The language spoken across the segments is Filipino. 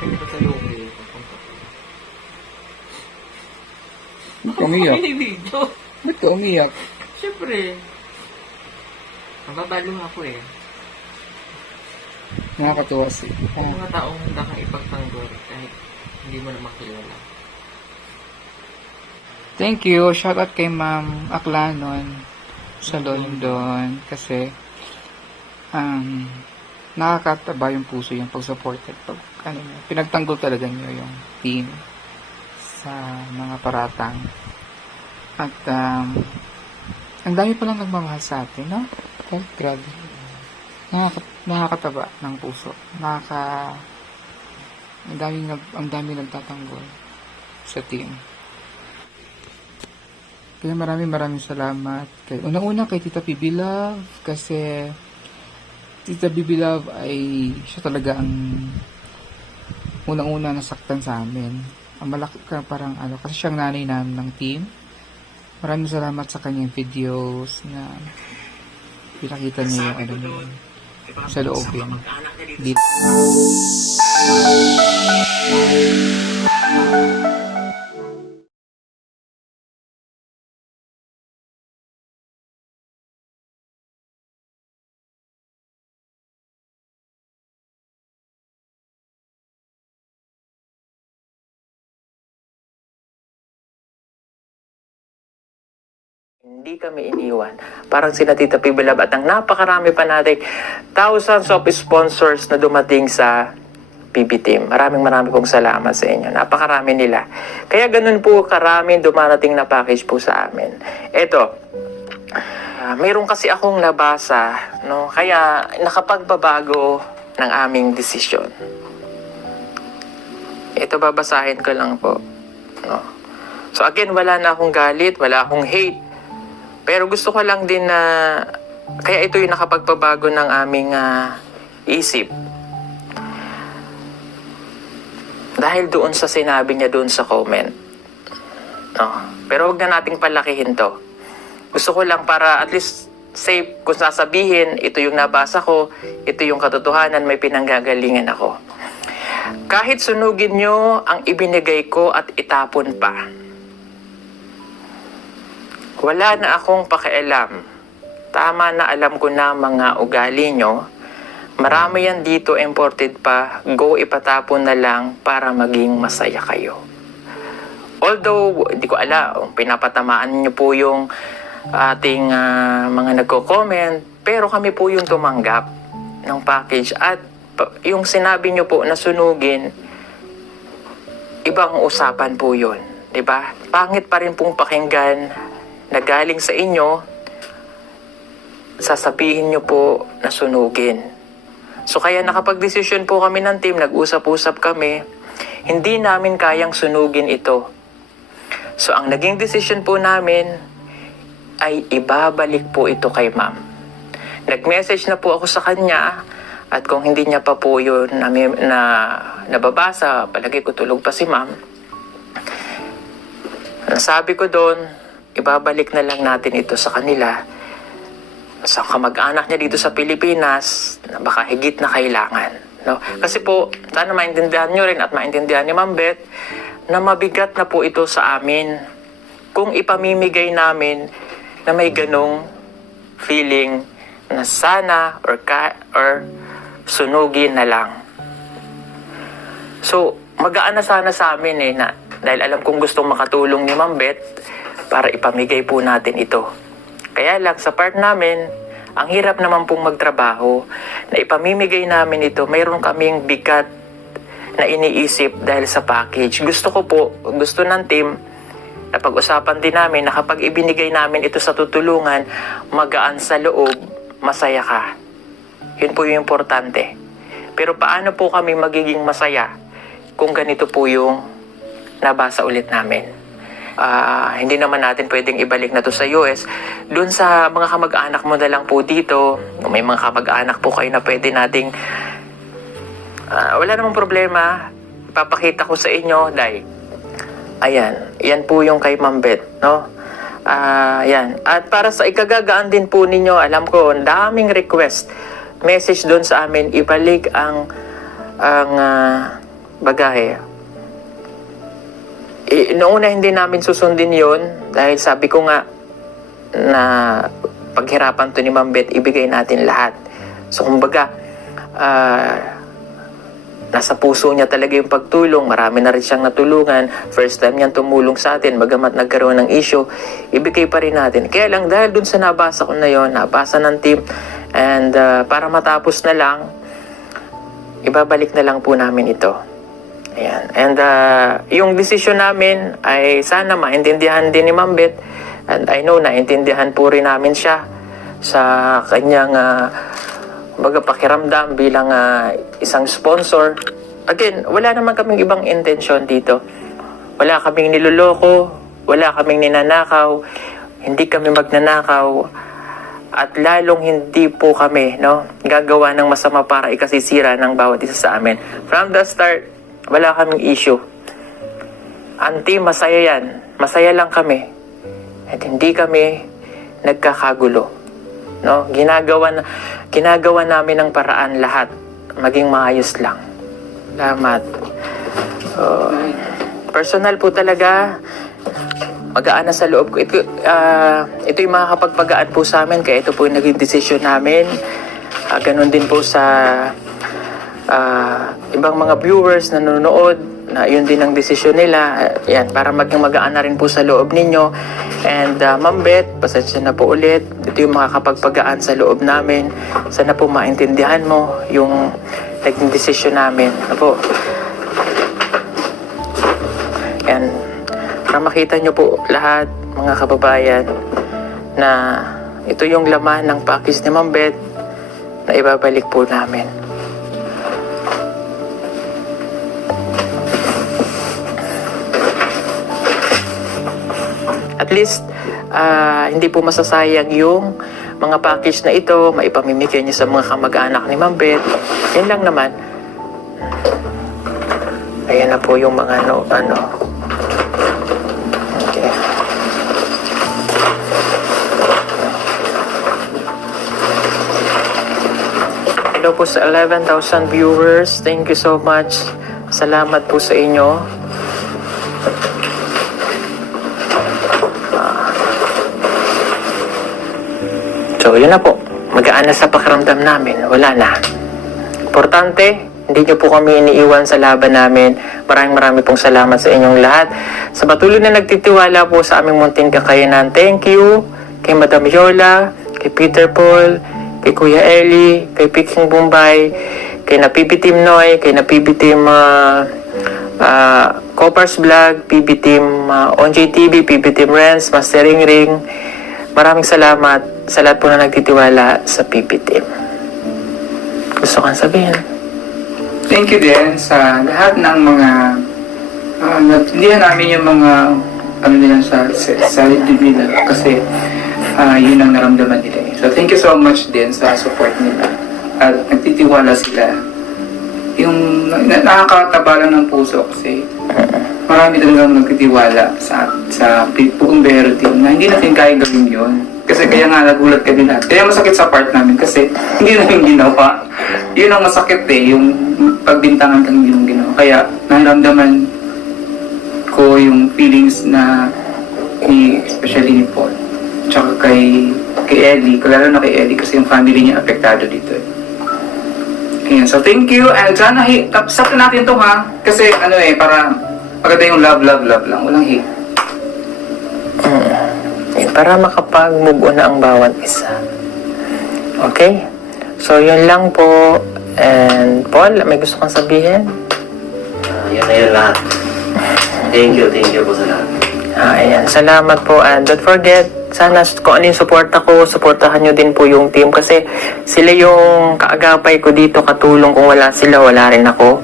Nakita sa eh. Ba't ka umiyak? Video. Ba't ka umiyak? Siyempre. Nababalo nga ako eh. Nakakatuwa si... Yung Ah, mga taong handa kang ipagtanggol kahit hindi mo na makilala. thank you. Shoutout kay Ma'am Aklanon sa London. Kasi, um, nakakataba yung puso yung pag-supported. Pag, ano, pinagtanggol talaga niyo yung team sa mga paratang. At, um, ang dami palang nagmamahal sa atin, no? Well, grabe. Nakaka, nakakataba ng puso. Nakaka, ang daming, nag, ang daming nagtatanggol sa team. Kaya maraming maraming salamat. Unang-una kay Tita PB Love kasi Tita BB Love ay siya talaga ang unang-una nasaktan sa amin. Ang malaki ka parang ano, kasi siyang nanay namin ng team. Maraming salamat sa kanyang videos na pinakita niya yung ano niya sa loob yun. Dito. Hindi kami iniwan. Parang sina Tita Pibilab at ang napakarami pa nating thousands of sponsors na dumating sa PB Team. Maraming maraming pong salamat sa inyo. Napakarami nila. Kaya ganun po karami dumarating na package po sa amin. Ito, ah, mayroon kasi akong nabasa, no? Kaya nakapagbabago ng aming desisyon. Ito babasahin ko lang po. No? So again, wala na akong galit, wala akong hate. Pero gusto ko lang din na kaya ito yung nakapagpabago ng aming ah, isip. Dahil doon sa sinabi niya doon sa comment. No. Pero wag na nating palakihin to. Gusto ko lang para at least safe kung sasabihin, ito yung nabasa ko, ito yung katotohanan, may pinanggagalingan ako. Kahit sunugin nyo ang ibinigay ko at itapon pa. Wala na akong pakialam. Tama na alam ko na mga ugali nyo. Marami yan dito imported pa. Go ipatapon na lang para maging masaya kayo. Although, di ko alam, pinapatamaan nyo po yung ating ah, mga nagko-comment, pero kami po yung tumanggap ng package at yung sinabi nyo po na sunugin, ibang usapan po yun. 'di ba? Pangit pa rin pong pakinggan na galing sa inyo, sasabihin nyo po na sunugin. So kaya nakapag-desisyon po kami ng team, nag-usap-usap kami, hindi namin kayang sunugin ito. So ang naging desisyon po namin ay ibabalik po ito kay ma'am. Nag-message na po ako sa kanya at kung hindi niya pa po yun na, na nababasa, palagi ko tulog pa si ma'am. Nasabi ko doon, ibabalik na lang natin ito sa kanila sa kamag-anak niya dito sa Pilipinas na baka higit na kailangan. No? Kasi po, sana maintindihan nyo rin at maintindihan ni Ma'am Beth na mabigat na po ito sa amin kung ipamimigay namin na may ganong feeling na sana or, ka, or sunugin na lang. So, magaan na sana sa amin eh na dahil alam kong gustong makatulong ni Ma'am Beth para ipamigay po natin ito. Kaya lang sa part namin, ang hirap naman pong magtrabaho na ipamimigay namin ito. Mayroon kaming bigat na iniisip dahil sa package. Gusto ko po, gusto ng team, na pag-usapan din namin na kapag ibinigay namin ito sa tutulungan, magaan sa loob, masaya ka. Yun po yung importante. Pero paano po kami magiging masaya kung ganito po yung nabasa ulit namin? Ah, hindi naman natin pwedeng ibalik na to sa US. Doon sa mga kamag-anak mo na lang po dito, kung may mga kamag-anak po kayo na pwede nating Ah, wala namang problema. Ipapakita ko sa inyo, Day. Ayan, yan po yung kay Ma'am Beth, no? Ah, yan. At para sa ikagagaan din po ninyo, alam ko, ang daming request. Message doon sa amin, ibalik ang ang ah, bagahe. Eh, noong una hindi namin susundin yon dahil sabi ko nga na paghirapan to ni Ma'am ibigay natin lahat. So kumbaga, ah, nasa puso niya talaga yung pagtulong. Marami na rin siyang natulungan. First time niyang tumulong sa atin, bagamat nagkaroon ng issue, ibigay pa rin natin. Kaya lang dahil dun sa nabasa ko na yon, nabasa ng team, and ah, para matapos na lang, ibabalik na lang po namin ito. Ayan. And ah, yung decision namin ay sana maintindihan din ni Ma'am Beth. And I know naintindihan po rin namin siya sa kanyang uh, baga pakiramdam bilang ah, isang sponsor. Again, wala naman kaming ibang intention dito. Wala kaming niloloko, wala kaming ninanakaw, hindi kami magnanakaw, at lalong hindi po kami no, gagawa ng masama para ikasisira ng bawat isa sa amin. From the start, wala kaming issue. Anti, masaya yan. Masaya lang kami. At hindi kami nagkakagulo. No? Ginagawa, na, ginagawa namin ng paraan lahat. Maging maayos lang. Salamat. Oh, personal po talaga, magaan na sa loob ko. Ito, ah, ito yung makakapagpagaan po sa amin, kaya ito po yung naging desisyon namin. Ah, ganun din po sa ah, ibang mga viewers na nanonood, na yun din ang desisyon nila. Ah, yan, para maging magaan na rin po sa loob ninyo. And uh, Ma'am Beth, pasensya na po ulit. Ito yung makakapagpagaan sa loob namin. Sana po maintindihan mo yung naging desisyon namin. Ano po? Yan. Para makita nyo po lahat, mga kababayan, na ito yung laman ng package ni Ma'am Beth na ibabalik po namin. At least, ah, hindi po masasayang yung mga package na ito, maipamimigay niyo sa mga kamag-anak ni Ma'am Beth. Yan lang naman. Ayan na po yung mga ano, ano. Okay. Hello po sa 11,000 viewers. Thank you so much. Salamat po sa inyo. So, yun na po. Magaan na sa pakiramdam namin. Wala na. Importante, hindi nyo po kami iniiwan sa laban namin. Maraming maraming pong salamat sa inyong lahat. Sa patuloy na nagtitiwala po sa aming munting kakayanan. Thank you kay Madam Yola, kay Peter Paul, kay Kuya Eli, kay Piking Bombay, kay Napibi Team Noy, kay Napibi Team uh, uh, Coppers Vlog, PB Team uh, ONJ TV, PB Team Renz, Mastering Ring. Maraming salamat sa lahat po na nagtitiwala sa PB Team. Gusto kang sabihin? Thank you din sa lahat ng mga uh, natindihan namin yung mga ano nila sa, sa, sa nila kasi ah, yun ang naramdaman nila. eh. So thank you so much din sa support nila. At nagtitiwala sila. Yung na, nakakataba lang ng puso kasi marami talagang nagtitiwala sa sa buong Bero team na hindi natin kaya gawin yun. Kasi kaya nga nagulat kami lahat. Kaya masakit sa part namin kasi hindi namin ginawa. Yun ang masakit eh, yung pagbintangan kang yung ginawa. Kaya naramdaman ko yung feelings na ni, especially ni Paul. Tsaka kay, kay Ellie, lalo na kay Ellie kasi yung family niya apektado dito eh. Ayan, so thank you and sana hi- tap- sakto natin to ha kasi ano eh para maganda yung love love love lang walang hate Yun, para makapag-move on na ang bawat isa. Okay? So, yun lang po. And, Paul, may gusto kang sabihin? Ah, yan na yun lahat. Thank you, thank you po sa lahat. Ah, ayan. Salamat po. And don't forget, sana kung ano yung suporta ko, suportahan nyo din po yung team kasi sila yung kaagapay ko dito, katulong. Kung wala sila, wala rin ako.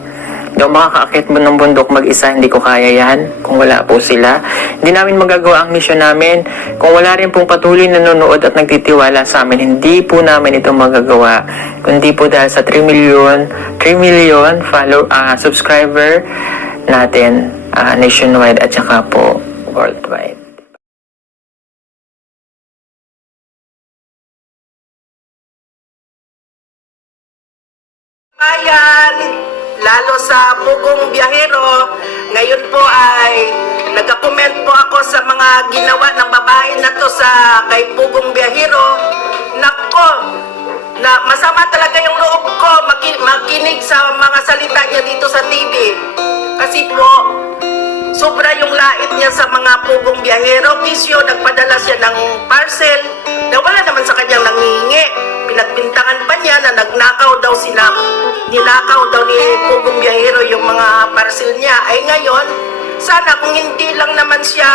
Ako makakaakit mo ng bundok mag-isa, hindi ko kaya yan kung wala po sila. Hindi namin magagawa ang mission namin. Kung wala rin pong patuloy na nanonood at nagtitiwala sa amin, hindi po namin ito magagawa. Kundi po dahil sa 3 million, 3 million follow, ah, subscriber natin ah, nationwide at saka po worldwide. Sa Pugong Biyahero. Ngayon po ay nag-comment po ako sa mga ginawa ng babae na to sa kay Pugong Biyahero. Nako, na masama talaga yung loob ko maki- makinig sa mga salita niya dito sa TV. Kasi po, sobra yung lait niya sa mga pugong biyahero. Kisyo, nagpadala siya ng parcel na wala naman sa kanyang nangingi. Pinagbintangan pa niya na nagnakaw daw sila, ninakaw daw ni pugong biyahero yung mga parcel niya. Ay ngayon, sana kung hindi lang naman siya,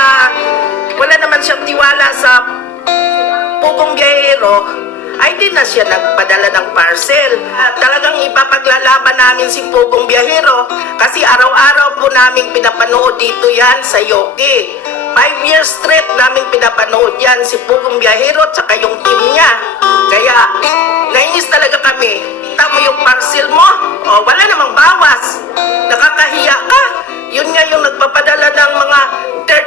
wala naman siyang tiwala sa pugong biyahero, ay di na siya nagpadala ng parcel. Talagang ipapaglalaban namin si Pugong Biyahero kasi araw-araw po namin pinapanood dito yan sa Yogi. Five years straight namin pinapanood yan si Pugong Biyahero at saka yung team niya. Kaya parcel mo, o wala namang bawas. Nakakahiya ka. Yun nga yung nagpapadala ng mga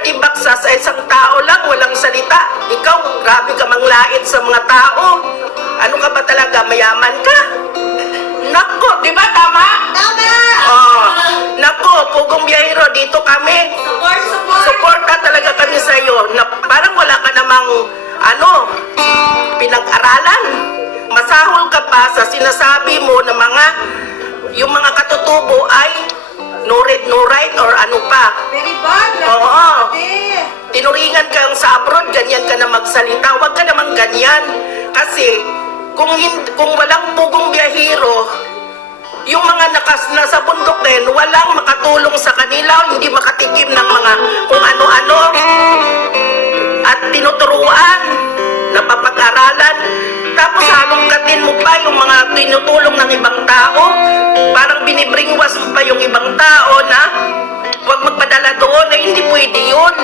30 bucks sa sa isang tao lang, walang salita. Ikaw, grabe ka manglait sa mga tao. Ano ka ba talaga, mayaman ka? Nako, di ba tama? Tama! Oh, nako, Pugong Biyahero, dito kami. Support, support! Suporta talaga kami sa iyo na parang wala ka namang ano, pinag-aralan. Masahol ka pa sa sinasabi mo na mga yung mga katutubo ay no read, no write or ano pa. Very bad! Oo. Grabe! Tinuringan ka yung sa abroad, ganyan ka na magsalita. Huwag ka namang ganyan. Kasi kung, kung walang pugong biyahero, yung mga nakas na sa bundok din, walang makatulong sa kanila, hindi makatikim ng mga kung ano-ano at tinuturuan, napapag-aralan. Tapos halongkatin mo pa yung mga tinutulong ng ibang tao. Parang binibringwas mo pa yung ibang tao na huwag magpadala doon na hindi pwede yun.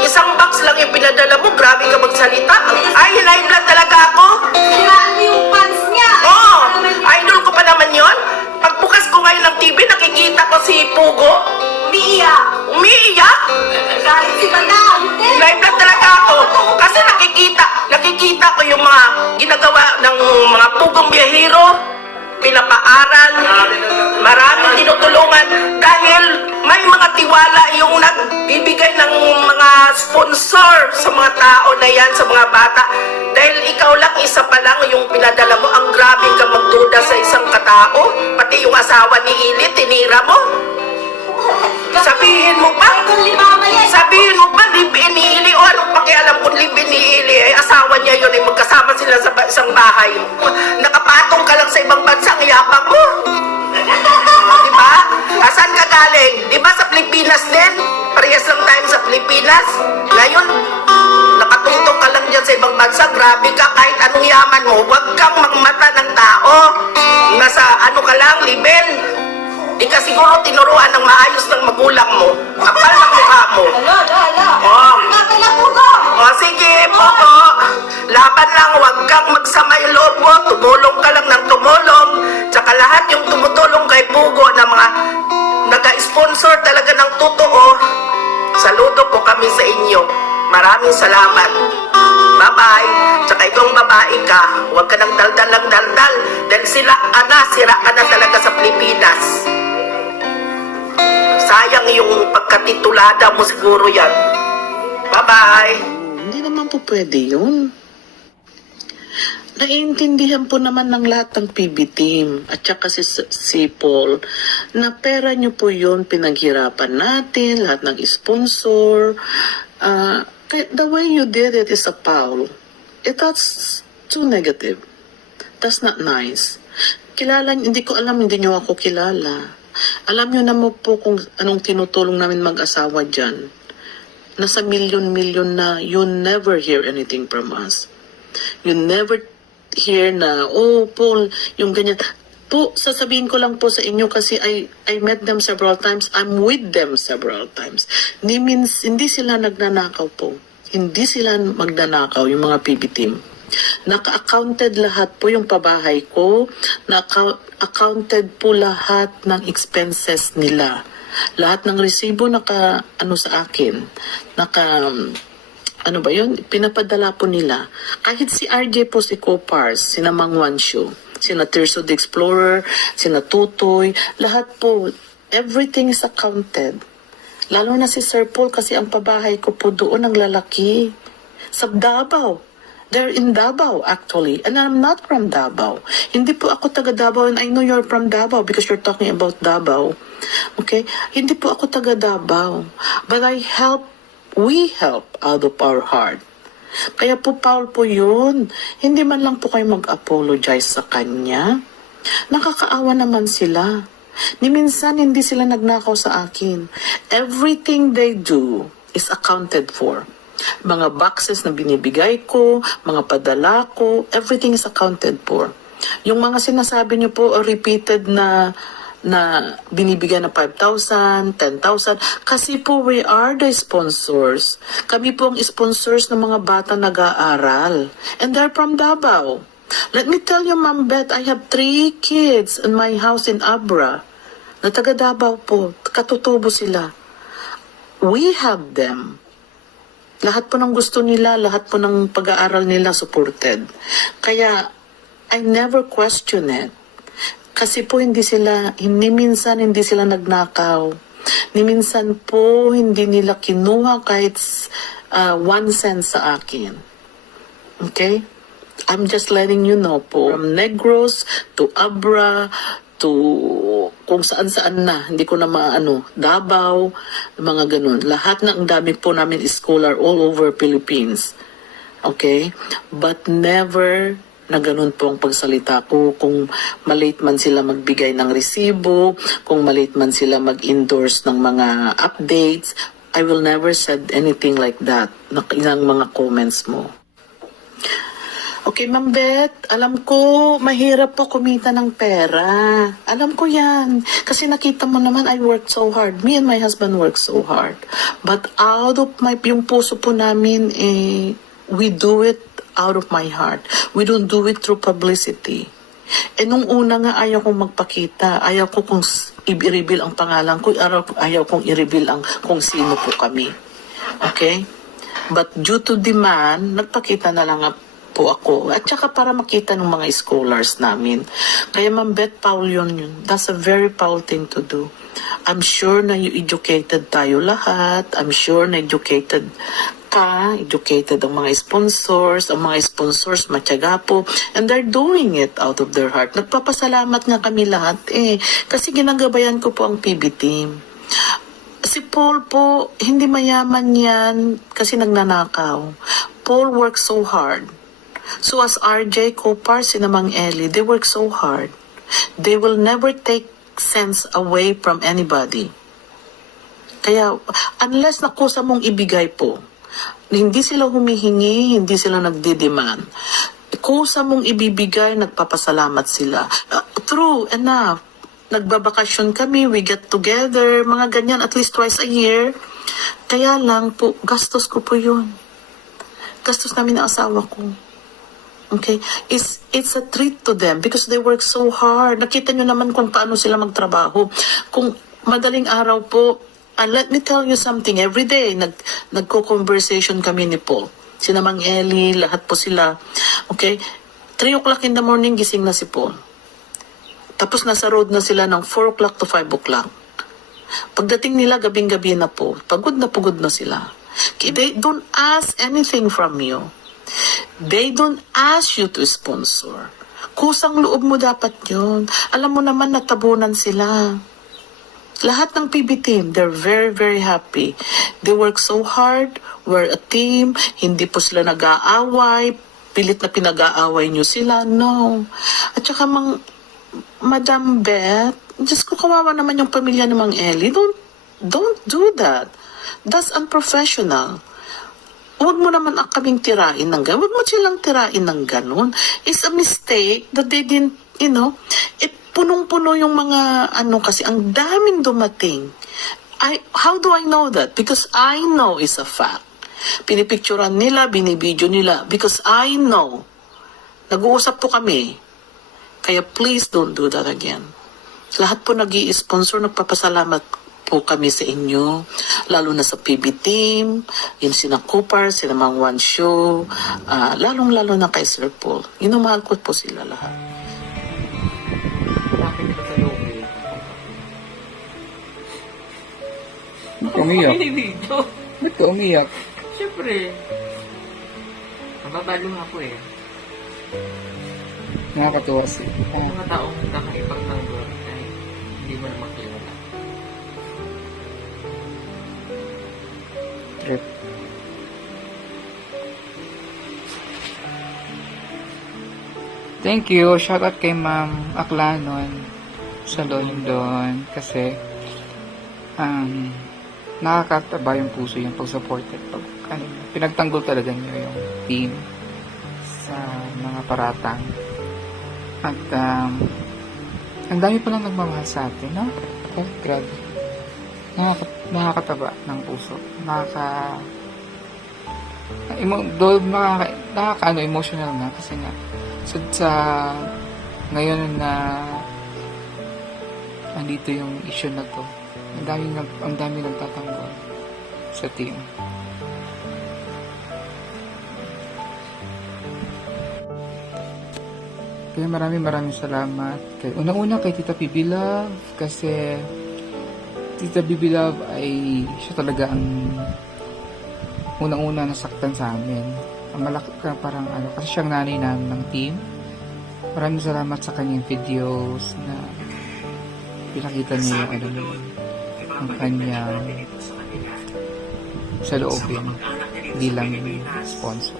Isang box lang yung pinadala mo, grabe ka magsalita. Ay, live lang talaga ako. Mo yung pants niya! Oo, yun? idol ko pa naman yon. Pagbukas ko ngayon ng TV, nakikita ko si Pugo. Umiiyak! Umiiyak. Yung mga ginagawa ng mga pugong biyahero, pinapaaral, maraming tinutulungan dahil may mga tiwala yung nagbibigay ng mga sponsor sa mga tao na yan, sa mga bata. Dahil ikaw lang, isa pa lang yung pinadala mo, ang grabe ka magduda sa isang katao, pati yung asawa ni Ili, tinira mo. Sabihin mo pa! Sabihin mo ba, live-in? O anong pakialam kung live-in ni Ili? Ay, asawa niya yun, ay magkasama sila sa isang bahay. Nakapatong ka lang sa ibang bansa, ang yabang mo. Di ba? Asan ka galing? Di ba sa Pilipinas din? Parehas lang tayo sa Pilipinas. Ngayon, nakatungtong ka lang dyan sa ibang bansa, grabe ka, kahit anong yaman mo, huwag kang magmata ng tao. Nasa ano ka lang, liben. Di ka siguro tinuruan ng maayos ng magulang mo. Kapal ng mukha mo. Alo, alo, alo! Oh. Nakala po ko! O sige, Popo. Laban lang, huwag kang magsama yung loob mo. Tumulong ka lang ng tumulong. Tsaka lahat yung tumutulong kay Pugo na mga naga-sponsor talaga ng totoo. Saludo po kami sa inyo. Maraming salamat. Bye-bye. Tsaka ikaw babae ka, huwag ka nang daldal lang daldal. Dahil sila ka na, sira ka na talaga sa Pilipinas. Sayang yung pagkatitulada mo siguro yan. Bye-bye. Hindi naman po pwede yun. Naiintindihan po naman ng lahat ng PB team at saka si, si Paul na pera nyo po yun, pinaghirapan natin, lahat ng sponsor. Uh, the way you did it is a foul. It, that's too negative. That's not nice. Kilala, hindi ko alam, hindi nyo ako kilala. Alam nyo naman po kung anong tinutulong namin mag-asawa dyan nasa million-million na you never hear anything from us. You never hear na, oh, Paul, yung ganyan. Po, sasabihin ko lang po sa inyo kasi I, I met them several times. I'm with them several times. Hindi, means, hindi sila nagnanakaw po. Hindi sila magnanakaw, yung mga PB team. Naka-accounted lahat po yung pabahay ko. Naka-accounted po lahat ng expenses nila. Lahat ng resibo naka ano sa akin. Naka ano ba yun? Pinapadala po nila. Kahit si RJ po si Copars, sina Mang Wanshu, sina Tirso the Explorer, sina Tutoy, lahat po everything is accounted. Lalo na si Sir Paul kasi ang pabahay ko po doon ang lalaki. Sa Davao. They're in Davao actually. And I'm not from Davao. Hindi po ako taga Davao and I know you're from Davao because you're talking about Davao. Okay? Hindi po ako taga Davao. But I help, we help out of our heart. Kaya po Paul po yun. Hindi man lang po kayo mag-apologize sa kanya. Nakakaawa naman sila. Ni minsan hindi sila nagnakaw sa akin. Everything they do is accounted for. Mga boxes na binibigay ko, mga padala ko, everything is accounted for. Yung mga sinasabi niyo po, uh, repeated na na binibigyan ng 5,000, 10,000. Kasi po we are the sponsors. Kami po ang sponsors ng mga bata nag-aaral. And they're from Davao. Let me tell you, Ma'am Beth, I have three kids in my house in Abra na taga Davao po. Katutubo sila. We have them. Lahat po ng gusto nila, lahat po ng pag-aaral nila supported. Kaya, I never question it. Kasi po hindi sila, hindi minsan hindi sila nagnakaw. Ni minsan po hindi nila kinuha kahit uh, one cent sa akin. Okay? I'm just letting you know po. From Negros to Abra to kung saan saan na. Hindi ko na maano. Davao, mga ganun. Lahat na ang dami po namin scholar all over Philippines. Okay? But never na ganun po ang pagsalita ko. Kung malate man sila magbigay ng resibo, kung malate man sila mag-endorse ng mga updates, I will never said anything like that ng mga comments mo. Okay, Ma'am Beth, alam ko, mahirap po kumita ng pera. Alam ko yan. Kasi nakita mo naman, I worked so hard. Me and my husband worked so hard. But out of my, yung puso po namin, eh, we do it out of my heart. We don't do it through publicity. Eh, nung una nga, ayaw kong magpakita. Ayaw ko kung i-reveal ang pangalan ko. Ayaw, kong i-reveal ang kung sino po kami. Okay? But due to demand, nagpakita na lang nga po ako. At saka para makita ng mga scholars namin. Kaya Ma'am Beth Paul yun yun. That's a very Paul thing to do. I'm sure na you educated tayo lahat. I'm sure na educated ka, educated ang mga sponsors, ang mga sponsors matyaga po, and they're doing it out of their heart. Nagpapasalamat nga kami lahat eh, kasi ginagabayan ko po ang PB team. Si Paul po, hindi mayaman yan kasi nagnanakaw. Paul works so hard. So as RJ, Copar, sinamang Ellie, they work so hard. They will never take cents away from anybody. Kaya, unless nakusa mong ibigay po, hindi sila humihingi, hindi sila nagdidemand. Kusa mong ibibigay, nagpapasalamat sila. Uh, true, enough. Nagbabakasyon kami, we get together, mga ganyan, at least twice a year. Kaya lang po, gastos ko po yun. Gastos namin ng asawa ko. Okay? It's, it's a treat to them because they work so hard. Nakita nyo naman kung paano sila magtrabaho. Kung madaling araw po, and let me tell you something, every day, nag, nagko-conversation kami ni Paul. Sina Mang Eli, lahat po sila. Okay? 3 o'clock in the morning, gising na si Paul. Tapos nasa road na sila ng 4 o'clock to 5 o'clock. Pagdating nila, gabing-gabi na po. Pagod na pagod na sila. They don't ask anything from you. They don't ask you to sponsor. Kusang loob mo dapat yun. Alam mo naman natabunan sila. Lahat ng PB team, they're very, very happy. They work so hard. We're a team. Hindi po sila nag-aaway. Pilit na pinag-aaway nyo sila. No. At saka mang, Madam Beth, Diyos ko kawawa naman yung pamilya ng Mang Ellie. Don't, don't do that. That's unprofessional. Huwag mo naman ang kaming tirain ng gano'n. Huwag mo silang tirain ng gano'n. It's a mistake that they didn't, you know, eh, punong-puno yung mga, ano, kasi ang daming dumating. I, how do I know that? Because I know it's a fact. Pinipicturan nila, binibidyo nila. Because I know. Nag-uusap po kami. Kaya please don't do that again. Lahat po nag sponsor nagpapasalamat po kami sa inyo, lalo na sa PB team, yung sina Cooper, sina Mang Wan Show, ah, lalong-lalo na kay Sir Paul. Inumahal ko po sila lahat. Ba't ka umiyak? video. Ba't ka umiyak? Siyempre. Nababalo nga po eh. Nakakatuwa si... Yung Ah, mga taong kakaipagtanggol ay hindi mo naman kilala. Trip. Thank you. Shout out kay Ma'am Aklanon sa London kasi um, nakakataba yung puso yung pag-supported pag ano, pinagtanggol talaga niyo yung team sa mga paratang at um, ang dami palang nagmamahal sa atin no? Oh, grabe nakakataba ng puso. Nakaka emo, do, nakaka, ano, emotional nga kasi nga sa, sa ngayon na andito yung issue na to ang dami nag, ang dami nagtatanggol sa team. Kaya maraming maraming salamat kay unang-una kay Tita Pibi Love kasi Tita Bibi Love ay siya talaga ang unang-una nasaktan sa amin. Ang malaki ka parang ano, kasi siyang nanay namin ng team. Maraming salamat sa kanyang videos na pinakita niya yung ano ang kanyang sa loobin bilang sponsor.